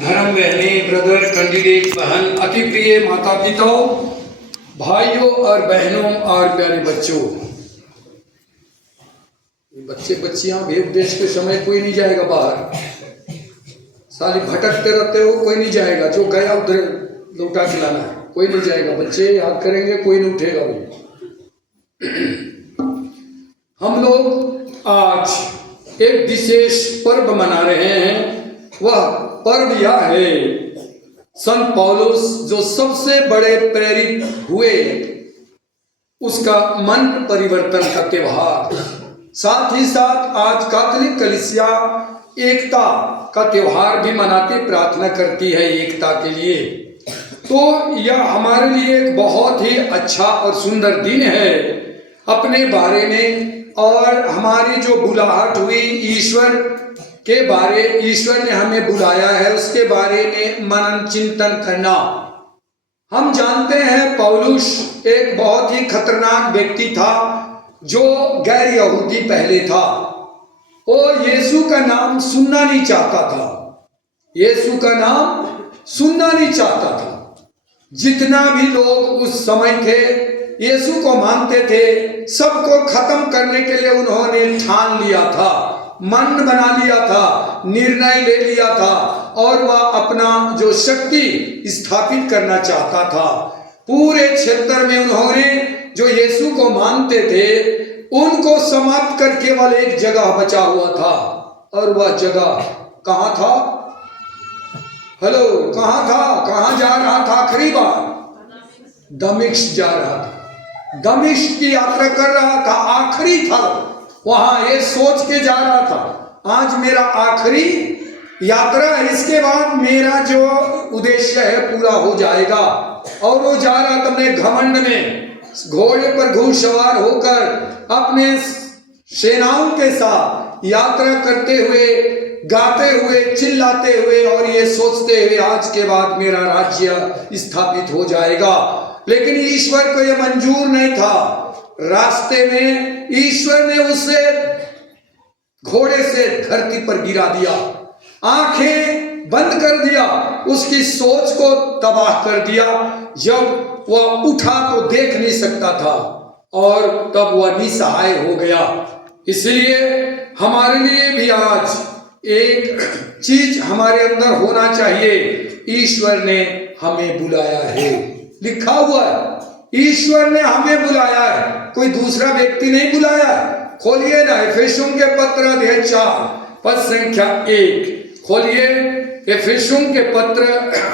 धर्म बहने, brother, candidate बहन, अति प्रिय माता पिताओं, भाइयों और बहनों और प्यारे बच्चों, बच्चे बच्चियां भी उपदेश के समय कोई नहीं जाएगा बाहर, साली भटकते रहते हो, कोई नहीं जाएगा, जो गया उधर लौटा के लाना है, कोई नहीं जाएगा। बच्चे याद करेंगे, कोई नहीं उठेगा भाई। हम लोग आज एक विशेष पर्व मना रहे हैं। वह पर्व यह है, संत पौलुस जो सबसे बड़े प्रेरित हुए उसका मन परिवर्तन का त्योहार। साथ ही साथ आज कैथोलिक कलीसिया एकता का त्योहार भी मनाती, प्रार्थना करती है एकता के लिए। तो यह हमारे लिए एक बहुत ही अच्छा और सुंदर दिन है अपने बारे में, और हमारी जो बुलाहट हुई ईश्वर के बारे, ईश्वर ने हमें बुलाया है उसके बारे में मनन चिंतन करना। हम जानते हैं पौलुस एक बहुत ही खतरनाक व्यक्ति था जो गैर यहूदी पहले था। वो यीशु का नाम सुनना नहीं चाहता था, यीशु का नाम सुनना नहीं चाहता था। जितना भी लोग उस समय थे यीशु को मानते थे, सबको खत्म करने के लिए उन्होंने ठान लिया था, मन बना लिया था, निर्णय ले लिया था, और वह अपना जो शक्ति स्थापित करना चाहता था। पूरे क्षेत्र में उन्होंने जो यीशु को मानते थे उनको समाप्त कर केवल एक जगह बचा हुआ था, और वह जगह कहाँ था? हेलो, कहाँ था? कहाँ जा रहा था? आखिरी बार दमिश्क जा रहा था, दमिश्क की यात्रा कर रहा था, आखिरी था वहां। ये सोच के जा रहा था आज मेरा आखिरी यात्रा है, इसके बाद मेरा जो उद्देश्य है पूरा हो जाएगा। और वो जा रहा था अपने घमंड में, घोड़े पर घुड़सवार होकर अपने सेनाओं के साथ यात्रा करते हुए, गाते हुए, चिल्लाते हुए, और ये सोचते हुए आज के बाद मेरा राज्य स्थापित हो जाएगा। लेकिन ईश्वर को यह मंजूर नहीं था। रास्ते में ईश्वर ने उसे घोड़े से धरती पर गिरा दिया, आंखें बंद कर दिया, उसकी सोच को तबाह कर दिया। जब वह उठा तो देख नहीं सकता था, और तब वह निसहाय हो गया। इसलिए हमारे लिए भी आज एक चीज हमारे अंदर होना चाहिए, ईश्वर ने हमें बुलाया है। लिखा हुआ है ईश्वर ने हमें बुलाया है, कोई दूसरा व्यक्ति नहीं बुलाया। खोलिए ना एफेसियों के पत्र अध्याय 4 पद संख्या 1, खोलिए एफेसियों के पत्र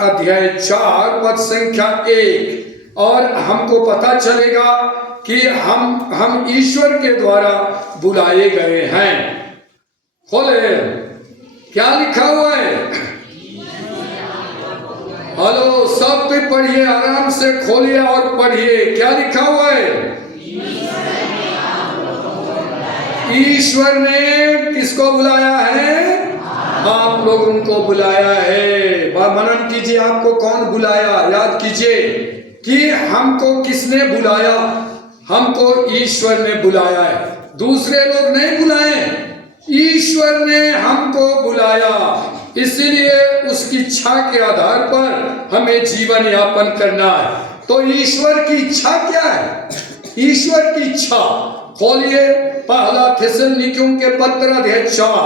अध्याय 4 पद संख्या 1, और हमको पता चलेगा कि हम ईश्वर के द्वारा बुलाए गए हैं। खोले, क्या लिखा हुआ है? हेलो, सब भी पढ़िए, आराम से खोलिए और पढ़िए। क्या लिखा हुआ है? ईश्वर ने किसको बुलाया है? आप लोगों को बुलाया है। मनन कीजिए, आपको कौन बुलाया, याद कीजिए कि हमको किसने बुलाया। हमको ईश्वर ने बुलाया है, दूसरे लोग नहीं बुलाए, ईश्वर ने हमको बुलाया। इसीलिए उसकी इच्छा के आधार पर हमें जीवन यापन करना है। तो ईश्वर की इच्छा क्या है? ईश्वर की इच्छा खोलिए पहला थिस्सलुनीकियों के पत्र अध्याय 4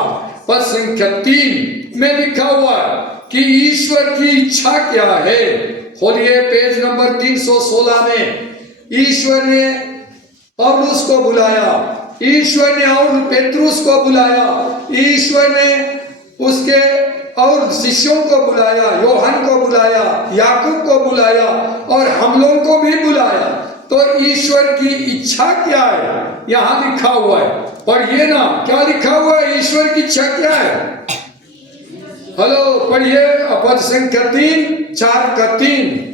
पद संख्या 3 में लिखा हुआ है कि ईश्वर की इच्छा क्या है। खोलिए पेज नंबर 316 में। ईश्वर ने पौलुस को बुलाया, ईश्वर ने और पेत्रुस को बुलाया, ईश्वर ने उसके और शिष्यों को बुलाया, योहन को बुलाया, याकूब को बुलाया, और हम लोगों को भी बुलाया। तो ईश्वर की इच्छा क्या है यहाँ लिखा हुआ है, पढ़िए ना, क्या लिखा हुआ है? ईश्वर की इच्छा क्या है? हेलो, पढ़िए पद संख्या 4 का 3।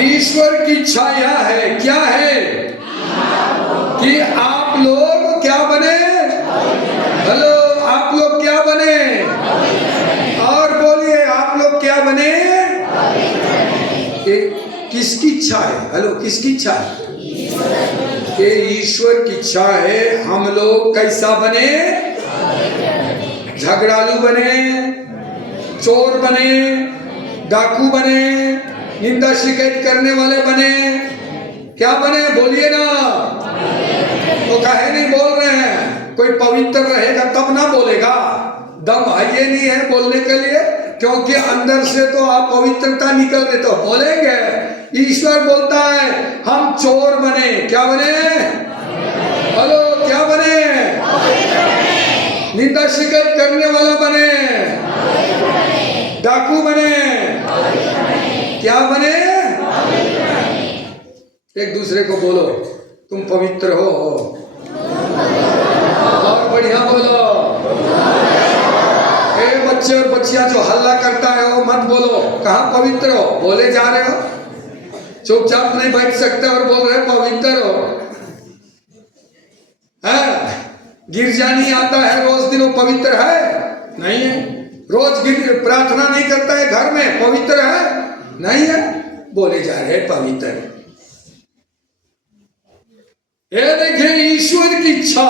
ईश्वर की इच्छा यह है, क्या है? कि आप लोग क्या बने? हेलो, आप लोग क्या बने? और बोलिए, आप लोग क्या बने? किसकी इच्छा है? हेलो, किसकी इच्छा है? कि ईश्वर की इच्छा है हम लोग कैसा बने? झगड़ालू बने, चोर बने, डाकू बने, निंदा शिकायत करने वाले बने, क्या बने बोलिए ना। तो काहे नहीं बोल रहे हैं? कोई पवित्र रहेगा तब ना बोलेगा। दम है ये नहीं है बोलने के लिए, क्योंकि अंदर से तो आप पवित्रता निकल रहे तो बोलेंगे। ईश्वर बोलता है हम चोर बने, क्या बने? हेलो, क्या बने? निंदा शिकायत करने वाला बने, डाकू बने, क्या बने? एक दूसरे को बोलो तुम पवित्र हो, और बढ़िया बोलो। बच्चे और बच्चियां जो हल्ला करता है वो मत बोलो, कहाँ पवित्र हो, बोले जा रहे हो, चुपचाप नहीं बैठ सकते और बोल रहे पवित्र हो। गिरजा नहीं आता है रोज दिन, वो पवित्र है? नहीं है। रोज प्रार्थना नहीं करता है घर में, पवित्र है? नहीं है। बोले जा रहे पवित्र। ये देखिए, ईश्वर की इच्छा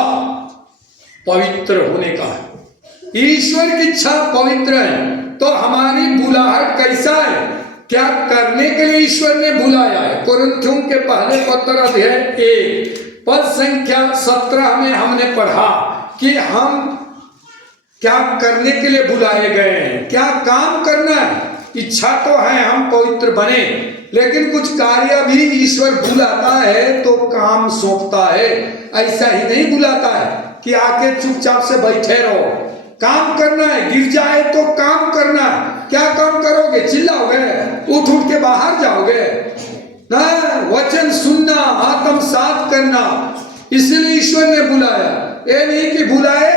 पवित्र होने का है। ईश्वर की इच्छा पवित्र है, तो हमारी बुलाहट कैसा है, क्या करने के लिए ईश्वर ने बुलाया है? कुरिन्थियों के पहले पत्र अध्याय 1 पद संख्या 17 में हमने पढ़ा कि हम क्या करने के लिए बुलाए गए हैं, क्या काम करना है। इच्छा तो है हम पवित्र बने, लेकिन कुछ कार्य भी ईश्वर बुलाता है तो काम सौंपता है। ऐसा ही नहीं बुलाता है कि आके चुपचाप से बैठे रहो। काम करना है, गिर जाए तो काम करना है। क्या काम करोगे? चिल्लाओगे, उठ उठ के बाहर जाओगे ना? वचन सुनना, आत्मसात करना, इसलिए ईश्वर ने बुलाया। ये नहीं कि बुलाए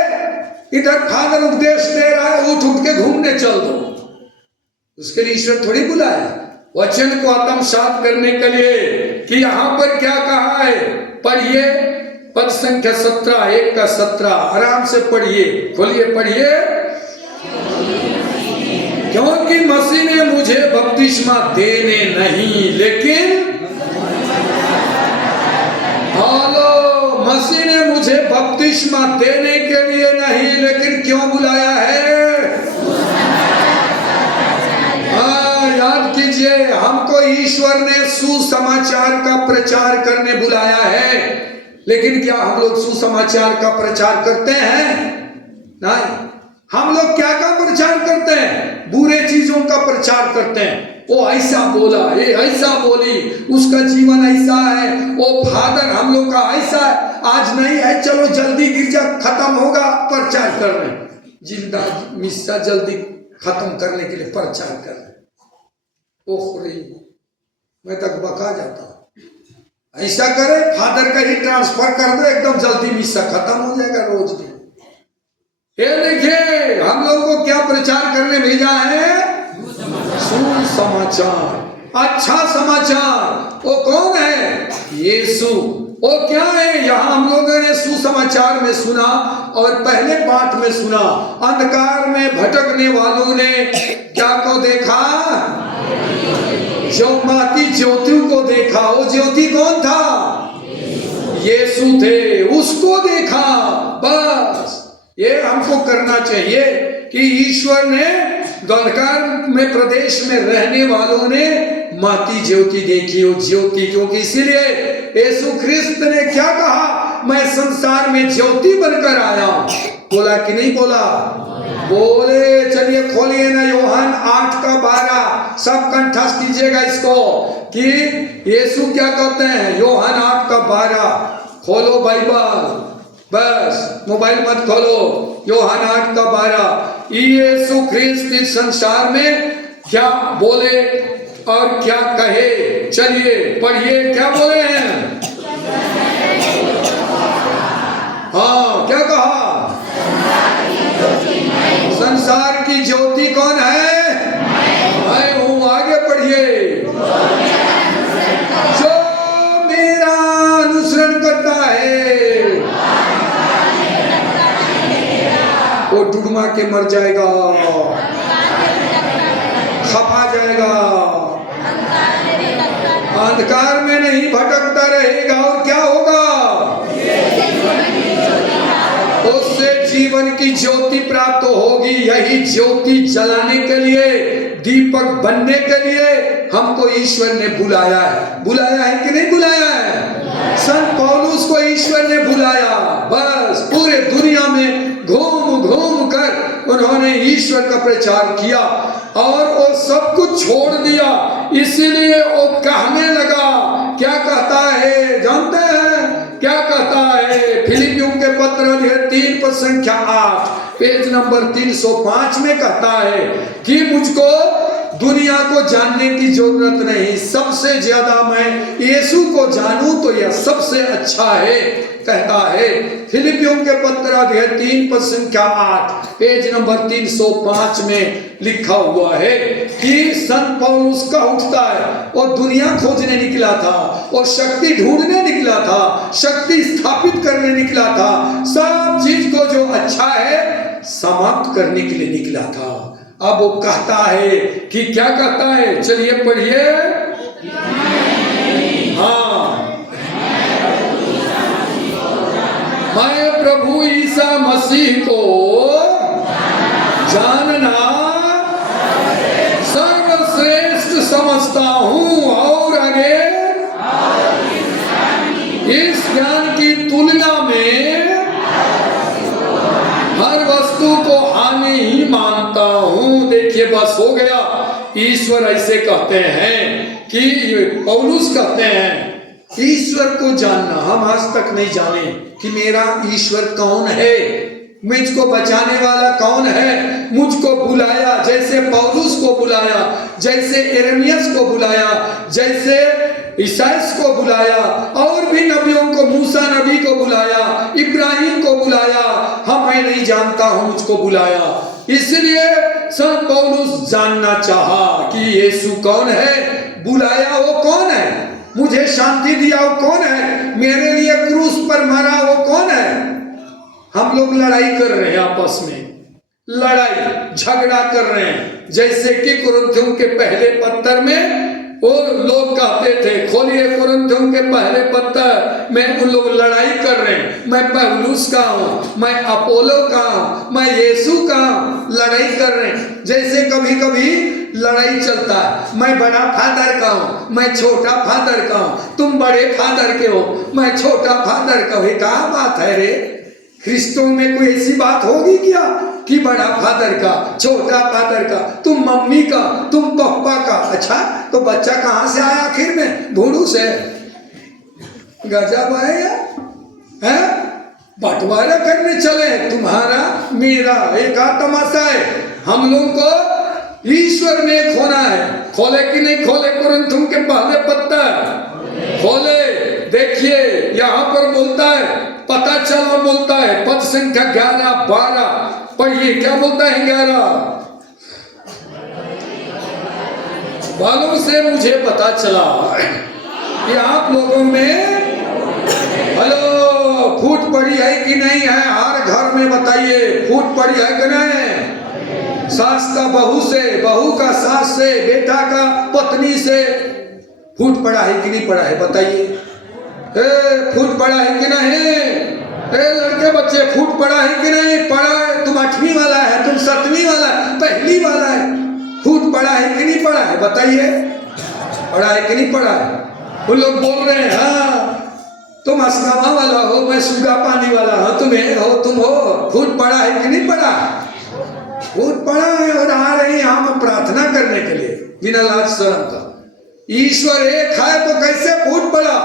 इधर फादर उपदेश दे रहा है उठ उठ के घूमने चल दो, उसके लिए ईश्वर थोड़ी बुलाया। वचन को आत्मसात करने के लिए कि यहाँ पर क्या कहा है, पढ़िए पद संख्या 17 1 का 17, आराम से पढ़िए, खोलिए पढ़िए। क्योंकि मसीह ने मुझे बपतिस्मा देने नहीं, लेकिन मसीह ने मुझे बपतिस्मा देने के लिए नहीं, लेकिन क्यों बुलाया है? याद कीजिए, हमको ईश्वर ने सुसमाचार का प्रचार करने बुलाया है, लेकिन क्या हम लोग सुसमाचार का प्रचार करते हैं? नहीं। हम लोग क्या का प्रचार करते हैं? बुरे चीजों का प्रचार करते हैं। वो ऐसा बोला, ये ऐसा बोली, उसका जीवन ऐसा है, वो फादर हम लोग का ऐसा है, आज नहीं है, चलो जल्दी गिरजा खत्म होगा, प्रचार कर रहे हैं। जिंदा मिस्सा जल्दी खत्म करने के लिए प्रचार कर रहे हैं। ओखरी, मैं तक बका जाता हूं। ऐसा करे, फादर का ही ट्रांसफर कर दो, एकदम जल्दी मिस्सा खत्म हो जाएगा रोज दिन। ये देखिए, हम लोग को क्या प्रचार करने भेजा है? सुसमाचार, अच्छा समाचार। वो कौन है? यीशु। वो क्या है? यहाँ हम लोगों ने सुसमाचार में सुना और पहले पाठ में सुना, अंधकार में भटकने वालों ने क्या को देखा? ज्योति ज्योति को देखा। वो ज्योति कौन था? यीशु थे, उसको देखा। बस ये हमको करना चाहिए कि ईश्वर ने अंधकार में प्रदेश में रहने वालों ने माती ज्योति देखी हो, ज्योति, क्योंकि इसीलिए यीशु ख्रिस्त ने क्या कहा? मैं संसार में ज्योति बनकर आया। बोला कि नहीं बोला? बोले। चलिए खोलिए ना यूहन्ना 8 का 12, सब कंठस्थ कीजिएगा इसको कि यीशु क्या कहते हैं। यूहन्ना 8 का 12 खोलो बाइबल, बस मोबाइल मत खोलो। यूहन्ना 8 का 12, यीशु ख्रिस्त इस संसार में क्या बोले और क्या कहे? चलिए पढ़िए, क्या बोले हैं? हाँ, क्या कहा? संसार की ज्योति कौन है? मैं हूं। आगे पढ़िए। जो मेरा अनुसरण करता है वो डूबा के मर जाएगा, खपा जाएगा, अंधकार में नहीं भटकता रहेगा। और क्या होगा? उससे जीवन की ज्योति प्राप्त होगी। यही ज्योति जलाने के लिए, दीपक बनने के लिए हमको ईश्वर ने बुलाया है। बुलाया है कि नहीं बुलाया है? संत पौलुस को ईश्वर ने बुलाया, बस पूरे दुनिया में घूम घूम कर उन्होंने ईश्वर का प्रचार किया और वो सब कुछ छोड़ दिया। इसीलिए वो कहने लगा, क्या कहता है जानते हैं? क्या कहता है? फिलिपियों के पत्र 3 पद संख्या 8 पेज नंबर 305 में कहता है कि मुझको दुनिया को जानने की जरूरत नहीं, सबसे ज्यादा मैं यीशु को जानूं तो यह सबसे अच्छा है, कहता है। फिलिपियों के पत्र 3 पद संख्या 8 पेज नंबर 305 में लिखा हुआ है कि संत पौलुस का उठता है, वो दुनिया खोजने निकला था, वो शक्ति ढूंढने निकला था, शक्ति स्थापित करने निकला था, सब चीज को जो अच्छा है समाप्त करने के लिए निकला था। अब वो कहता है कि क्या कहता है? चलिए पढ़िए। हाँ, मैं प्रभु ईसा मसीह को जानना सर्वश्रेष्ठ समझता हूँ और आगे इस ज्ञान की तुलना में हर वस्तु को हानि ही मानता हूँ। देखिए बस हो गया। ईश्वर ऐसे कहते हैं कि पौलुस कहते हैं ईश्वर को जानना। हम आज तक नहीं जाने कि मेरा ईश्वर कौन है, मुझको बचाने वाला कौन है, मुझको बुलाया जैसे पौलुस को बुलाया, जैसे यिर्मयाह को बुलाया, जैसे ईसायाह को बुलाया, और भी नबियों को, मूसा नबी को बुलाया, इब्राहिम को बुलाया। हम मैं नहीं जानता हूं, मुझको बुलाया। इसलिए संत पौलुस जानना चाहा कि यीशु कौन है, बुलाया वो कौन है, मुझे शांति दिया वो कौन है, मेरे लिए क्रूस पर मरा वो कौन है। हम लोग लड़ाई कर रहे हैं, आपस में लड़ाई झगड़ा कर रहे हैं। जैसे कि कुरिन्थियों के पहले पत्र में वो लोग कहते थे, खोलिए कुरिन्थियों के पहले पत्र में, उन लोग लड़ाई कर रहे हैं, मैं पौलुस का हूँ, मैं अपोलो का हूँ, मैं यीशु का हूँ, लड़ाई कर रहे हैं। जैसे कभी कभी लड़ाई चलता है, मैं बड़ा फादर का हूँ, मैं छोटा फादर का हूँ, तुम बड़े फादर के हो, मैं छोटा फादर का हूँ। क्या बात है रे? ख्रिस्तों में कोई ऐसी बात होगी क्या कि बड़ा फादर का, छोटा फादर का, तुम मम्मी का, तुम पापा का? अच्छा तो बच्चा कहां से आया आखिर में? भूडू से। गजब है यार, है? बंटवारा करने चले, तुम्हारा मेरा एक तमाशा है। हम लोग को ईश्वर में एक होना है। खोले कि नहीं खोले कुरिन्थियों के पहले पत्र? खोले। देखिए यहाँ पर बोलता है, पता चला बोलता है, पद संख्या 11-12 पढ़िए। क्या बोलता है? 11 बालों से मुझे पता चला कि आप लोगों में हेलो फूट पड़ी है कि नहीं है। हर घर में बताइए, फूट पड़ी है कि नहीं? सास का बहू से, बहू का सास से, बेटा का पत्नी से फूट पड़ा है कि नहीं पड़ा है? बताइए। फूट पड़ा है कि नहीं? लड़के बच्चे फूट पड़ा है कि नहीं? पड़ा है। तुम 8वीं वाला है, तुम 7वीं वाला है, पहली वाला है, फूट पड़ा है कि नहीं पड़ा है? बताइए, पड़ा है कि नहीं पड़ा है? वो लोग बोल रहे हैं हाँ तुम असनामा वाला हो, मैं सुगा पानी वाला हूँ, तुम्हें हो, तुम हो। फूट पड़ा है कि नहीं पड़ा? फूट पड़ा है। और आ रहे हैं यहाँ पर प्रार्थना करने के लिए बिना लाज शर्म का। ईश्वर एक है तो कैसे फूट पड़ा?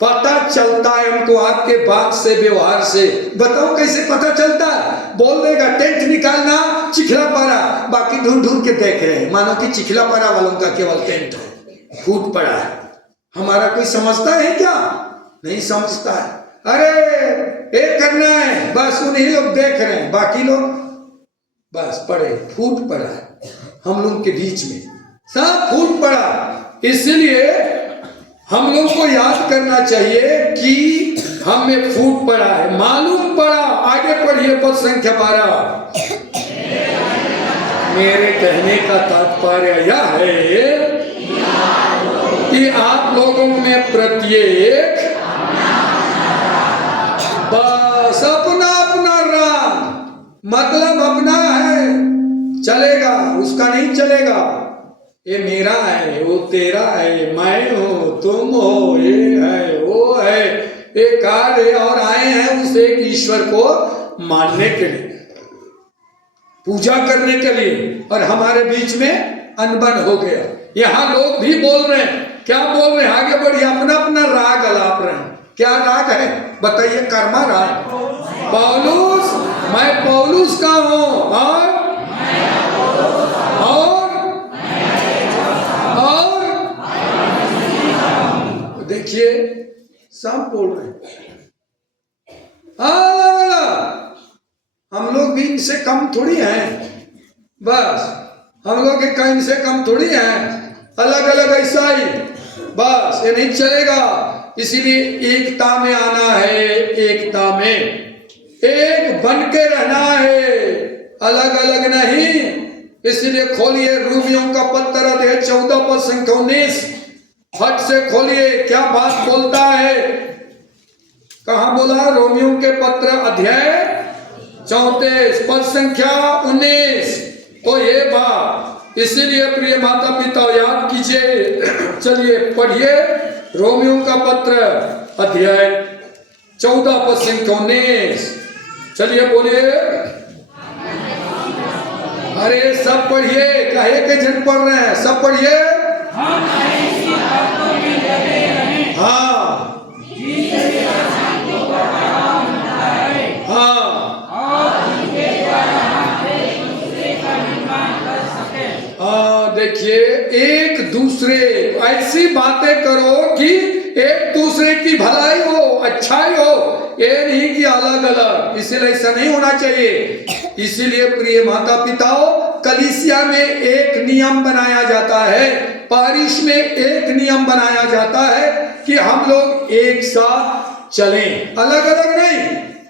पता चलता है हमको आपके बात से, व्यवहार से। बताओ कैसे पता चलता है? बोल देगा टेंट निकालना चिखलापारा, बाकी ढूंढ ढूंढ के देख रहे हैं, मानो कि चिखलापारा वालों का केवल टेंट है, फूट पड़ा है। हमारा कोई समझता है क्या? नहीं समझता है। अरे एक करना है, बस उन्हीं लोग देख रहे हैं, बाकी लोग बस पड़े, फूट पड़ा है हम लोग के बीच में, सब फूट पड़ा। इसलिए हम लोग को याद करना चाहिए कि हमें फूट पड़ा है, मालूम पड़ा। आगे पढ़िए पद संख्या 12। मेरे कहने का तात्पर्य यह है कि आप लोगों में प्रत्येक बस अपना अपना राम, मतलब अपना है, चलेगा, उसका नहीं चलेगा। ये मेरा है, वो तेरा है, मैं हूँ, तुम हो, ये है, वो है, ये कार्य, और आए हैं उस एक ईश्वर को मानने के लिए, पूजा करने के लिए, और हमारे बीच में अनबन हो गया। यहाँ लोग भी बोल रहे हैं, क्या बोल रहे हैं, आगे बढ़िए, अपना अपना राग अलाप रहे हैं। क्या राग है बताइए? कर्मा राग। पौलुस, मैं पौलुस का हूं, और देखिए सब बोल रहे हैं। हम लोग भी इनसे कम थोड़ी हैं, बस हम लोग इनसे कम थोड़ी हैं, अलग अलग ऐसा ही, बस ये नहीं चलेगा। इसीलिए एकता में आना है, एकता में एक बन के रहना है, अलग अलग नहीं। इसलिए खोलिए रोमियों का पत्र अध्याय 14 पद संख्या 19, फट से खोलिए, क्या बात बोलता है, कहां बोला? रोमियों के पत्र अध्याय 34 पद संख्या 19। तो ये बात, इसीलिए प्रिय माता पिता याद कीजिए, चलिए पढ़िए रोमियों का पत्र अध्याय 14 पद संख्या 19। चलिए बोलिए, अरे सब पढ़िए, काहे के जन पढ़ रहे हैं, सब पढ़िए। हाँ देखिए, एक दूसरे ऐसी बातें करो कि एक दूसरे की भलाई हो, अच्छाई हो, ये नहीं कि अलग अलग। इसलिए ऐसा नहीं होना चाहिए। इसीलिए प्रिय माता पिताओं, कलीसिया में एक नियम बनाया जाता है, पारिश में एक नियम बनाया जाता है कि हम लोग एक साथ चलें, अलग अलग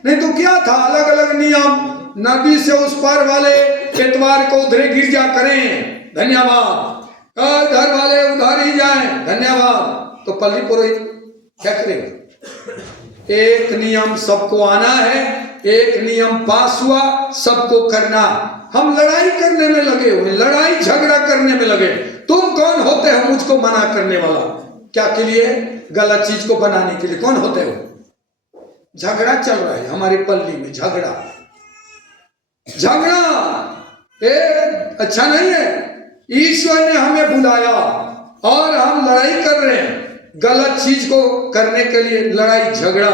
नहीं तो क्या था अलग अलग नियम? नदी से उस पार वाले एतवार को उधर गिरजा करें, धन्यवाद, घर वाले उधर ही जाएं, धन्यवाद। तो पल्ली पुरोहित क्या करेगा? एक नियम सबको आना है, एक नियम पास हुआ, सबको करना। हम लड़ाई करने में लगे हुए, लड़ाई झगड़ा करने में लगे। तुम कौन होते हो मुझको मना करने वाला? क्या के लिए? गलत चीज को बनाने के लिए। कौन होते हो? झगड़ा चल रहा है हमारी पल्ली में, झगड़ा अच्छा नहीं है। ईश्वर ने हमें बुलाया और हम लड़ाई कर रहे हैं, गलत चीज को करने के लिए लड़ाई झगड़ा।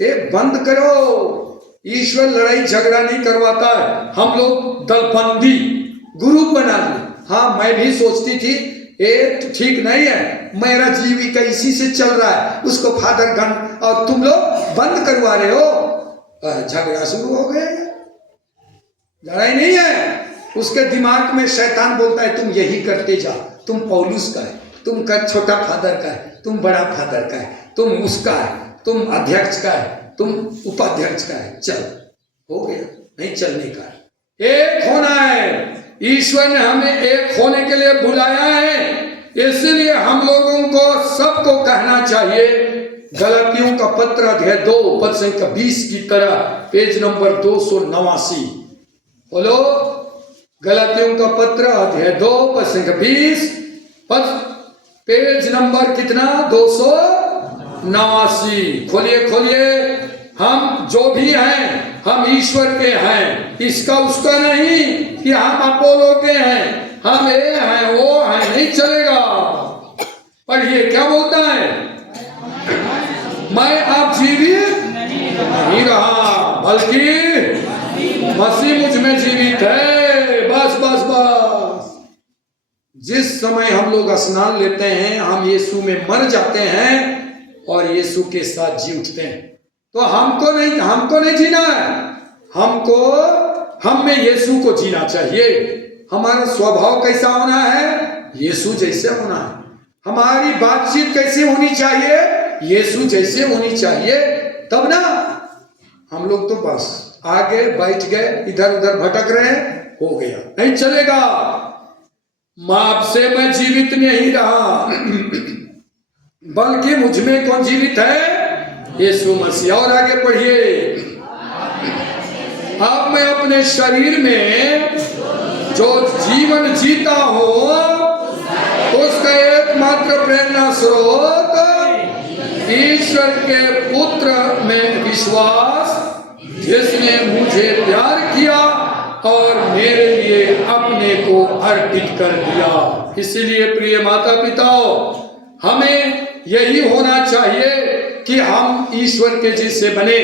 ये बंद करो। ईश्वर लड़ाई झगड़ा नहीं करवाता है। हम लोग दलबंदी ग्रुप बना लिए। हाँ, मैं भी सोचती थी ये ठीक नहीं है, मेरा जीविका इसी से चल रहा है, उसको फादर गन, और तुम लोग बंद करवा रहे हो। झगड़ा शुरू हो गया। लड़ाई नहीं है, उसके दिमाग में शैतान बोलता है तुम यही करते जा, तुम पौलुस का है, तुम कर छोटा फादर का है, तुम बड़ा फादर का है, तुम उसका है, तुम अध्यक्ष का है, तुम उपाध्यक्ष का है। चल, हो गया, नहीं चलने का। एक होना है। ईश्वर ने हमें एक होने के लिए बुलाया है, इसलिए हम लोगों को सबको कहना चाहिए। गलातियों का पत्र अध्याय 2 पद संख्या 20 की तरह, पेज नंबर 289। बोलो, गलातियों का पत्र अध्याय 2 पद संख्या 20 पद, पेज नंबर कितना? 289। खोलिए खोलिए। हम जो भी हैं, हम ईश्वर के हैं, इसका उसका नहीं कि हम अपोलो के हैं, हम ये हैं वो हैं, नहीं चलेगा। पढ़िए क्या बोलता है? मैं अब जीवित नहीं रहा, बल्कि मसीह मुझ में जीवित है। बस बस बस। जिस समय हम लोग स्नान लेते हैं, हम यीशु में मर जाते हैं और यीशु के साथ जी उठते हैं। तो हमको नहीं जीना है, हमको हम में यीशु को जीना चाहिए। हमारा स्वभाव कैसा होना है? यीशु जैसे होना है। हमारी बातचीत कैसी होनी चाहिए? यीशु जैसे होनी चाहिए। तब ना हम लोग तो बस आगे बैठ गए, इधर उधर भटक रहे हैं, हो गया, नहीं चलेगा। माप से मैं जीवित नहीं रहा, बल्कि मुझ में कौन जीवित है? यीशु मसीह। और आगे पढ़िए। अब मैं अपने शरीर में जो जीवन जीता हूँ उसका एकमात्र प्रेरणा स्रोत ईश्वर के पुत्र में विश्वास, जिसने मुझे प्यार किया और मेरे लिए अपने को अर्पित कर दिया। इसीलिए प्रिय माता पिताओं, हमें यही होना चाहिए कि हम ईश्वर के जैसे बने।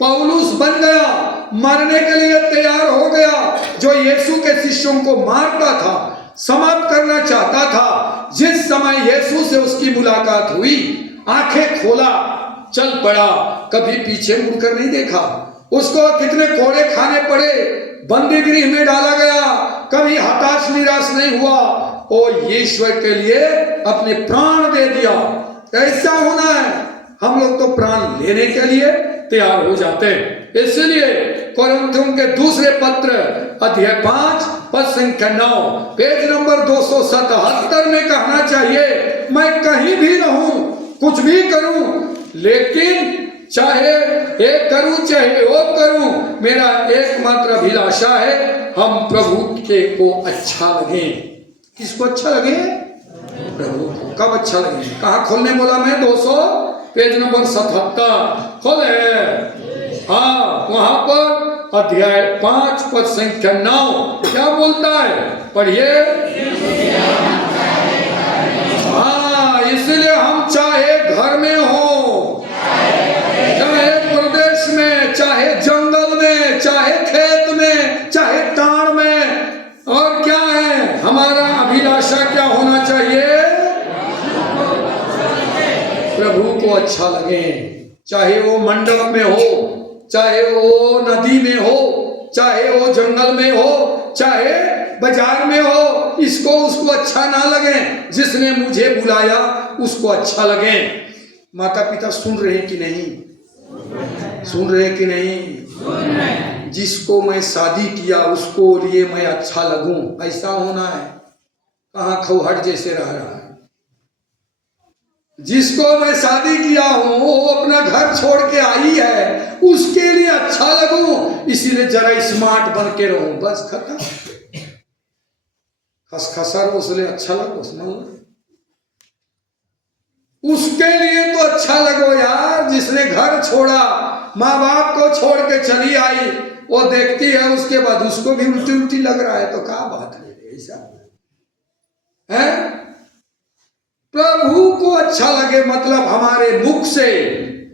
पौलुस बन गया, मरने के लिए तैयार हो गया। जो यीशु के शिष्यों को मारता था, समाप्त करना चाहता था, जिस समय यीशु से उसकी मुलाकात हुई, आंखें खोला, चल पड़ा, कभी पीछे मुड़कर नहीं देखा। उसको कितने कोड़े खाने पड़े, बंदी गृह में डाला गया, कभी हताश निराश नहीं हुआ। वो ईश्वर के लिए अपने प्राण दे दिया। ऐसा होना है। हम लोग तो प्राण लेने के लिए तैयार हो जाते हैं। इसलिए कोरिन्थियों के दूसरे पत्र अध्याय 5 पद संख्या 9 पेज नंबर 277 में कहना चाहिए, मैं कहीं भी रहूं, कुछ भी करूं, लेकिन चाहे एक करूं चाहे वो करूं, मेरा एकमात्र अभिलाषा है हम प्रभु के को अच्छा लगे। किसको अच्छा लगे? प्रभु को। कब अच्छा लगे? कहाँ खोलने बोला मैं? 200 पेज नंबर 77 खोले। हाँ, वहां पर अध्याय 5 पद संख्या 9 क्या बोलता है? पढ़िए। हाँ, इसलिए हम चाहे घर में हो, चाहे प्रदेश में, चाहे जंगल में, चाहे खेत में, चाहे ताड़ में, और क्या है हमारा अभिलाषा क्या होना चाहिए? प्रभु को अच्छा लगे। चाहे वो मंडप में हो, चाहे वो नदी में हो, चाहे वो जंगल में हो, चाहे बाजार में हो, इसको उसको अच्छा ना लगे। जिसने मुझे बुलाया उसको अच्छा लगे। माता पिता सुन रहे कि नहीं? सुन रहे कि नहीं? जिसको मैं शादी किया उसको लिए मैं अच्छा लगूं, ऐसा होना है। कहाँ खौहट जैसे रह रहा है। जिसको मैं शादी किया हूं वो अपना घर छोड़ के आई है, उसके लिए अच्छा लगूं, इसीलिए जरा स्मार्ट बन के रहूं, बस खत्म। खसखसर उसलिए अच्छा लगो, उसके लिए तो अच्छा लगो यार। जिसने घर छोड़ा, माँ बाप को छोड़ के चली आई, वो देखती है उसके बाद उसको भी उल्टी उल्टी लग रहा है, तो क्या बात है? ऐसा है। प्रभु को अच्छा लगे मतलब हमारे मुख से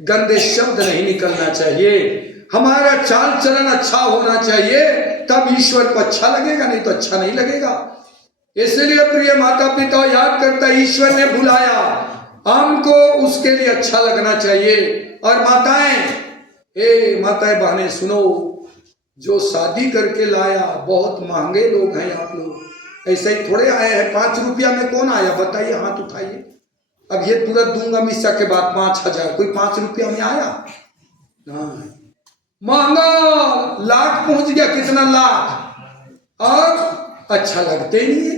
गंदे शब्द नहीं निकलना चाहिए, हमारा चाल चलन अच्छा होना चाहिए, तब ईश्वर को अच्छा लगेगा, नहीं तो अच्छा नहीं लगेगा। इसलिए प्रिय माता पिता, याद करता ईश्वर ने बुलाया, हमको उसके लिए अच्छा लगना चाहिए। और माताएं बहनें सुनो, जो शादी करके लाया, बहुत महंगे लोग हैं आप लोग, ऐसे ही थोड़े आए हैं। 5 रुपया में कौन आया बताइए? हाथ उठाइए। अब ये तुरंत दूंगा मिस्सा के बाद 5,000, कोई 5 रुपया में आया? नहीं, महंगा लाख पहुंच गया, कितना लाख, और अच्छा लगते नहीं है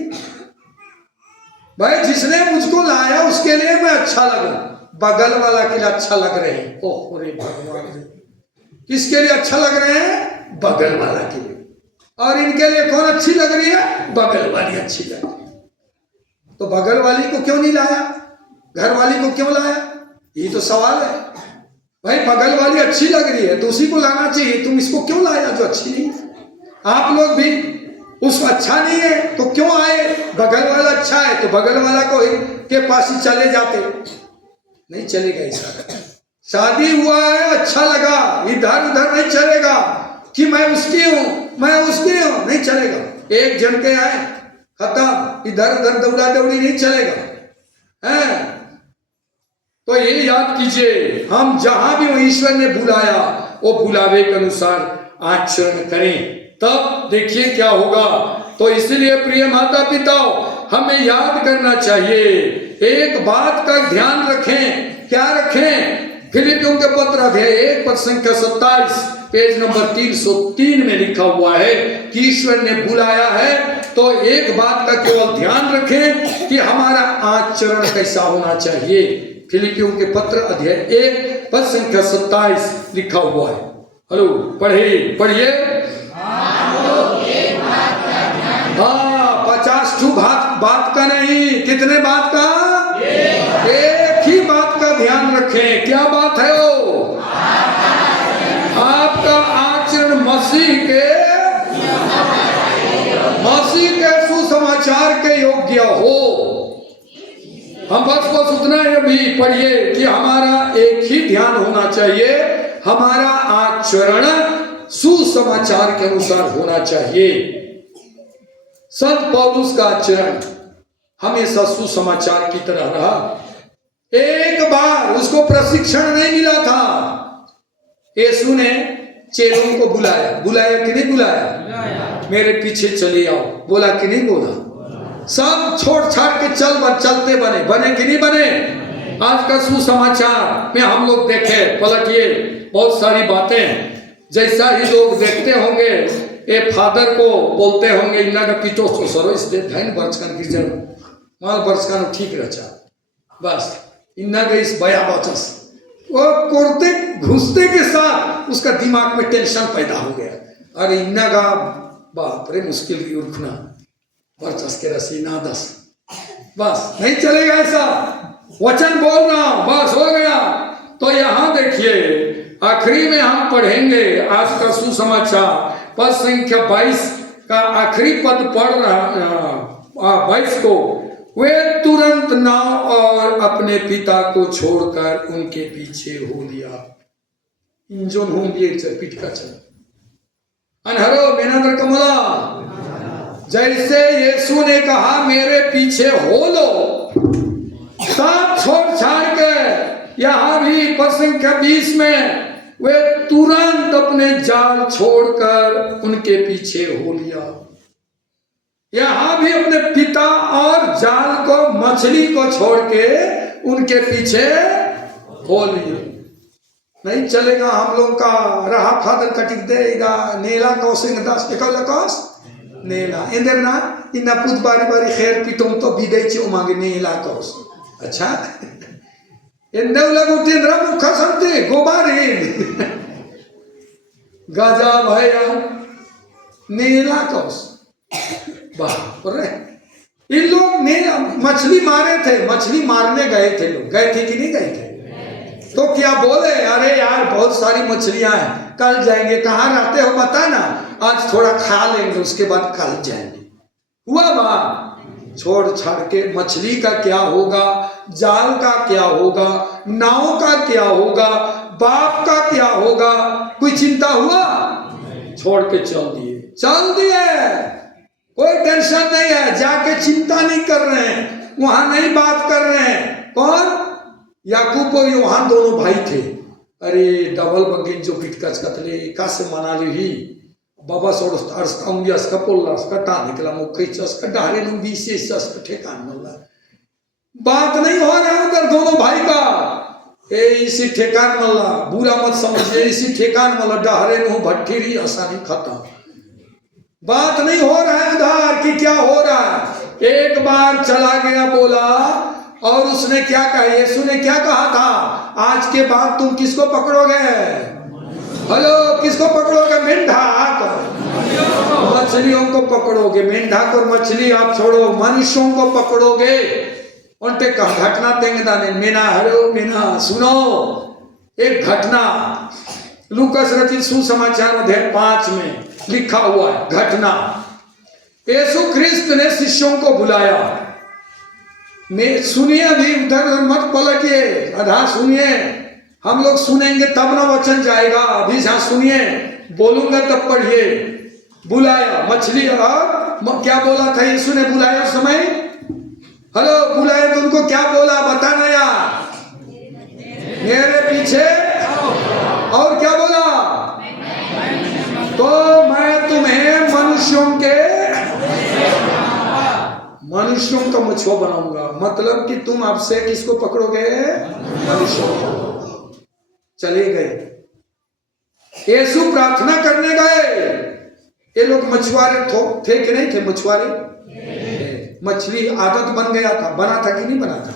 भाई। जिसने मुझको लाया उसके लिए मैं अच्छा लगूं, बगल वाला के लिए अच्छा लग रहे हैं। ओह रे भगवान, किसके लिए अच्छा लग रहे हैं? बगल वाला के लिए। और इनके लिए कौन अच्छी लग रही है? बगल वाली अच्छी लग रही है। तो बगल वाली को क्यों नहीं लाया? घर वाली को क्यों लाया? ये तो सवाल है भाई। बगल वाली अच्छी लग रही है तो उसी को लाना चाहिए, तुम इसको क्यों लाया जो अच्छी नहीं? आप लोग भी उसको अच्छा नहीं है तो क्यों आए? बगल वाला अच्छा है तो बगल वाला को के पास ही चले जाते। नहीं चलेगा ऐसा। शादी हुआ है, अच्छा लगा, इधर उधर नहीं चलेगा कि मैं उसकी हूं, मैं उसकी हूं, नहीं चलेगा। एक जन के आए, खत्म, इधर उधर दौड़ा दौड़ी नहीं चलेगा है। तो ये याद कीजिए, हम जहां भी हो ईश्वर ने बुलाया, वो बुलावे के अनुसार आचरण करें, तब देखिए क्या होगा। तो इसलिए प्रिय माता पिता, हमें याद करना चाहिए, एक बात का ध्यान रखें। क्या रखें? फिलिपियों के पत्र अध्याय 1 पद संख्या 27 पेज नंबर 303 में लिखा हुआ है कि ईश्वर ने बुलाया है, तो एक बात का केवल ध्यान रखें कि हमारा आचरण कैसा होना चाहिए। फिलिपियों के पत्र अध्याय 1 पद संख्या 27 लिखा हुआ है। हेलो, पढ़िए। हाँ, 50 बात का नहीं, कितने बात का? एक ही बात का ध्यान रखें। क्या बात है वो? आपका आचरण मसीह के सुसमाचार के योग्य हो। हम बस उतना ही भी पढ़िए कि हमारा एक ही ध्यान होना चाहिए, हमारा आचरण सुसमाचार के अनुसार होना चाहिए। संत पौलुस का आचरण हमेशा सुसमाचार की तरह रहा। एक बार उसको प्रशिक्षण नहीं मिला था। यीशु ने चेलों को बुलाया कि नहीं बुलाया? मेरे पीछे चले आओ, बोला कि नहीं बोला? सब छोड़ छाड़ के चलते बने कि नहीं बने? आज का सुसमाचार में हम लोग देखे, पलटिए, बहुत सारी बातें जैसा ही लोग देखते होंगे, ये फादर को बोलते होंगे इन्ना का पितो सरो इस दे धैन बरचकन गिरजन माल बरचकन ठीक रचा, बस इन्ना का इस बया बचस वो कोरते घुसते के साथ उसका दिमाग में टेंशन पैदा हो गया। अरे इन्ना का बाप रे मुश्किल की उठना बरचस के रसी ना दस, बस नहीं चलेगा ऐसा। वचन बोल रहा हूं, बस हो गया। तो यहां देखिए आखिरी में हम पढ़ेंगे आज का सुसमाचार पद संख्या 22 का आखिरी पद पढ़ रहा 22 को। वे तुरंत नाव और अपने पिता को छोड़कर उनके पीछे हो लिया। इंजन होम पीठ का चल अनहरो बेनादर कमला, जैसे यीशु ने कहा मेरे पीछे हो लो, सब छोड़ छाड़ के यहां भी पद संख्या 20 में वे तुरंत अपने जाल छोड़कर उनके पीछे हो लिया। यहां भी अपने पिता और जाल को, मछली को छोड़ के उनके पीछे हो लिए। नहीं चलेगा हम लोग का रहा फादर कटिक देगा नेला कौसिंग दास एकला कौस नेला इंदर ना इन्ना पुत बारी खैर पितों तो बिदे चे उमागे नेला कौस। अच्छा लगो तेंद्रा मुखा संते गोबारे गाजा भैया नेला कौस बाप रे। इन लोग ने मछली मारे थे, मछली मारने गए थे, लोग गए थे कि नहीं गए थे? तो क्या बोले अरे यार बहुत सारी मछलियां हैं, कल जाएंगे। कहाँ रहते हो बता ना, आज थोड़ा खा लेंगे उसके बाद कल जाएंगे। हुआ बात, छोड़ छाड़ के मछली का क्या होगा, जाल का क्या होगा, नाव का क्या होगा, बाप का क्या होगा, कोई चिंता हुआ? छोड़ के चल दिए, कोई टेंशन नहीं है, जाके चिंता नहीं कर रहे हैं, वहां नहीं बात कर रहे हैं। कौन? याकूब और यूहान दोनों भाई थे। अरे डबल बगिन जो पिटकच कतले का से मना ली ही बाबा सोड़ अर्स का उंगी अस्का पोल्ला अस्का टा निकला मुक्की चस का डारे लुंगी से चस का ठेकान मिला। बात नहीं हो रहा है उधर दोनों भाई का। ए इसी ठेकान मिला, बुरा मत समझिए, इसी ठेकान मिला डारे नु भट्टीरी आसानी खत्म। बात नहीं हो रहा है उधर कि क्या हो रहा है। एक बार चला गया बोला, और उसने क्या कहा, यीशु ने क्या कहा था, आज के बाद तुम किसको पकड़ोगे? हेलो, किसको पकड़ोगे? मेंढक, मछलियों को पकड़ोगे। मेंढक और मछली आप छोड़ो, मनुष्यों को पकड़ोगे। उनके घटना देंगे दाने मेना हरो मेना। सुनो एक घटना लूकास रचित सुसमाचार अध्याय 5 में लिखा हुआ है घटना। यीशु ख्रिस्त ने शिष्यों को बुलाया। मैं सुनिए, अभी उधर मत पलटिए, आधा सुनिए, हम लोग सुनेंगे तब ना वचन जाएगा। अभी जहां सुनिए, बोलूंगा तब पढ़िए। बुलाया मछली, और क्या बोला था यीशु ने बुलाया उस समय? हेलो, बुलाया तो उनको क्या बोला बताना यार? मेरे पीछे, और क्या बोला? तो मैं तुम्हें मनुष्यों का मछुआ बनाऊंगा। मतलब कि तुम आपसे किसको पकड़ोगे? मनुष्यों को। चले गए, यीशु प्रार्थना करने गए। ये लोग मछुआरे थे कि नहीं थे? मछुआरे, मछली आदत बन गया था, बना था कि नहीं बना था?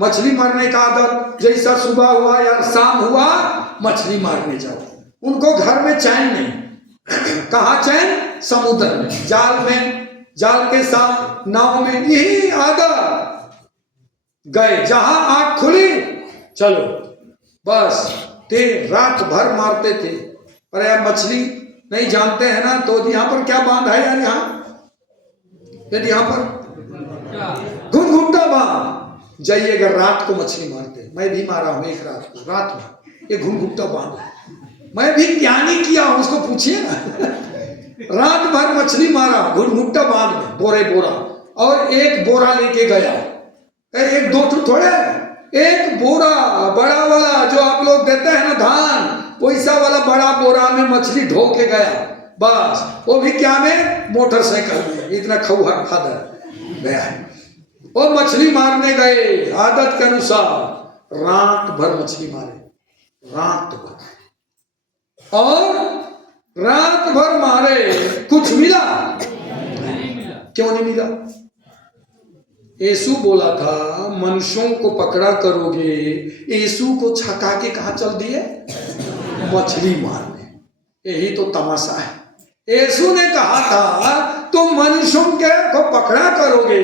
मछली मारने का आदत, जैसा सुबह हुआ या शाम हुआ मछली मारने जाओ। उनको घर में चैन नहीं। कहाँ चैन? समुद्र में, जाल में, जाल के साथ, नाव में, यही आदत। गए जहां आंख खुली, चलो बस, ते रात भर मारते थे। पर यार मछली नहीं जानते हैं ना, तो यहाँ पर क्या बांध है यार? यदि यहाँ पर घुंघुटा बांध जाइएगा, रात को मछली मारते। मैं भी मारा हूं एक रात को, रात में ये घुंघुटा बांध, मैं भी ज्ञानी किया हूं, उसको पूछिए ना। रात भर मछली मारा घुंघुटा बांध में, बोरे बोरा, और एक बोरा लेके गया। एक दो थोड़े, एक बोरा बड़ा वाला जो आप लोग देते हैं ना धान, पैसा वाला बड़ा बोरा में मछली ढो के गया। बस, वो भी क्या में? मोटरसाइकिल में। इतना खौहा फादर गया, वो मछली मारने गए आदत के अनुसार। रात भर मछली मारे, रात भर, और रात भर मारे, कुछ मिला? क्यों नहीं मिला? यीशु बोला था मनुष्यों को पकड़ा करोगे, यीशु को छका के कहाँ चल दिए? मछली मारने। यही तो तमाशा है। यीशु ने कहा था तुम मनुष्यों को पकड़ा करोगे,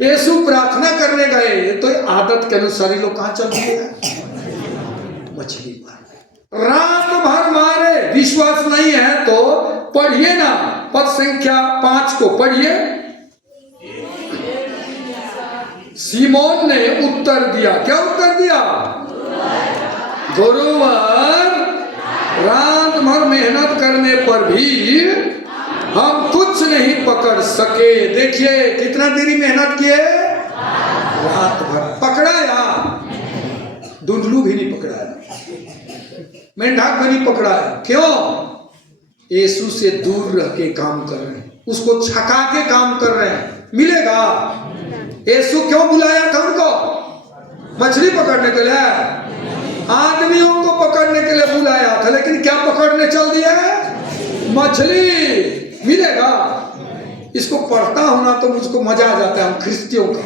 यीशु प्रार्थना करने गए तो आदत के अनुसार लोग कहाँ चल दिए? मछली मारने। रात भर मारे। विश्वास नहीं है तो पढ़िए ना, पद संख्या 5 को पढ़िए। सीमोन ने उत्तर दिया, क्या उत्तर दिया? गुरुवर, रात भर मेहनत करने पर भी हम कुछ नहीं पकड़ सके। देखिए कितना देरी मेहनत किए, रात भर। पकड़ाया, धुंधलू भी नहीं पकड़ाया, मेंढक भी नहीं पकड़ाया। क्यों? यीशु से दूर रह के काम कर रहे हैं, उसको छका के काम कर रहे हैं। मिलेगा? यीशु क्यों बुलाया था उनको? मछली पकड़ने के लिए, आदमियों को पकड़ने के लिए बुलाया था, लेकिन क्या पकड़ने चल दिया? मछली। मिलेगा? इसको पढ़ता हूं ना तो मुझको मजा आ जाता है। हम ख्रिस्तियों का,